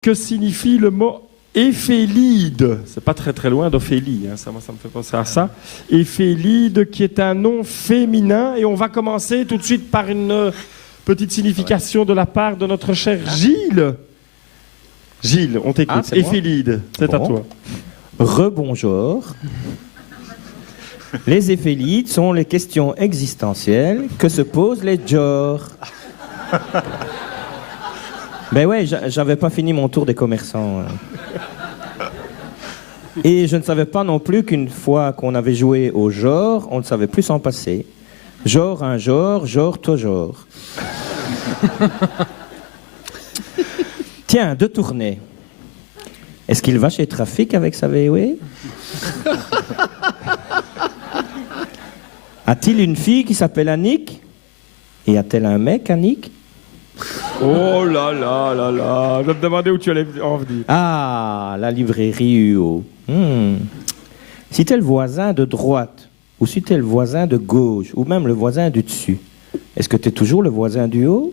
Que signifie le mot éphélide? C'est pas très très loin d'Ophélie, hein. Ça, moi, ça me fait penser à ça. Éphélide, qui est un nom féminin. Et on va commencer tout de suite par une petite signification de la part de notre cher Gilles. Gilles, on t'écoute. C'est éphélide, c'est à toi. Rebonjour. Les éphélides sont les questions existentielles que se posent les Jors. Ben ouais, j'avais pas fini mon tour des commerçants. Et je ne savais pas non plus qu'une fois qu'on avait joué au genre, on ne savait plus s'en passer. Genre un genre, genre toi genre. Tiens, de tournée. Est-ce qu'il va chez Trafic avec sa VW? A-t-il une fille qui s'appelle Annick? Et a-t-elle un mec, Annick? Oh là là là là, je me demandais où tu allais en venir. Ah, la librairie UO. Si t'es le voisin de droite, ou si t'es le voisin de gauche, ou même le voisin du dessus, est-ce que t'es toujours le voisin du haut?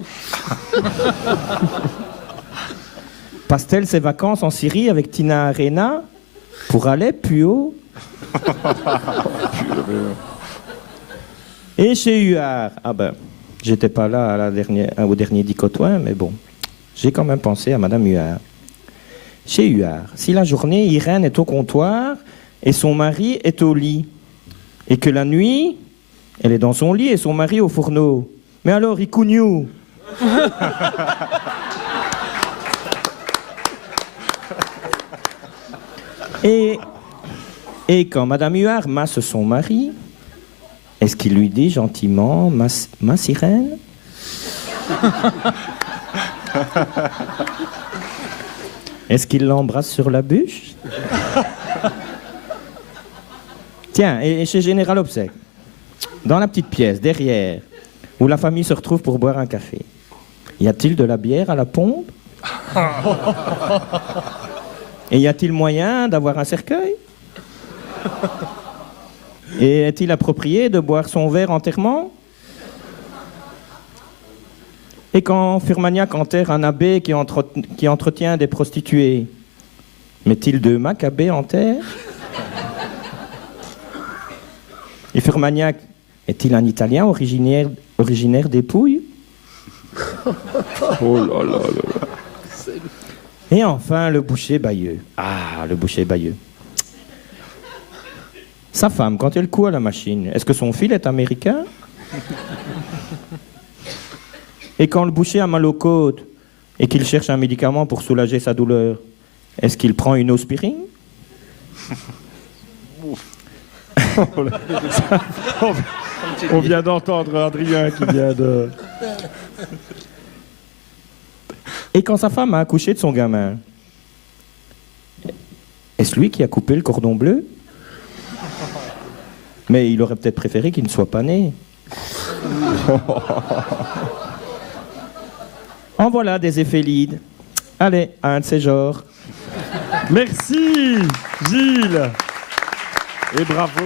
Passe-t-elle ses vacances en Syrie avec Tina Arena pour aller plus haut? Et chez Huard, ah ben, j'étais pas là à au dernier dicotoin, mais bon, j'ai quand même pensé à Madame Huard. Chez Huard, si la journée, Irène est au comptoir et son mari est au lit, et que la nuit, elle est dans son lit et son mari au fourneau, mais alors, il cougnou. Et quand Madame Huard masse son mari, est-ce qu'il lui dit gentiment « Ma sirène » Est-ce qu'il l'embrasse sur la bûche? Tiens, et chez Général Obsèque, dans la petite pièce, derrière, où la famille se retrouve pour boire un café, y a-t-il de la bière à la pompe? Et y a-t-il moyen d'avoir un cercueil? Et est-il approprié de boire son verre enterrement? Et quand Furmaniac enterre un abbé qui entretient des prostituées, met-il 2 macabées en terre? Et Furmaniac est-il un Italien originaire des Pouilles? Oh là là là là. Et enfin, le boucher Bayeux. Ah, le boucher Bayeux. Sa femme, quand elle coud à la machine, est-ce que son fil est américain? Et quand le boucher a mal aux côtes et qu'il cherche un médicament pour soulager sa douleur, est-ce qu'il prend une aspirine? On vient d'entendre Adrien qui vient de... Et quand sa femme a accouché de son gamin, est-ce lui qui a coupé le cordon bleu? Mais il aurait peut-être préféré qu'il ne soit pas né. En voilà des éphélides. Allez, à un de ces genres. Merci Gilles et bravo.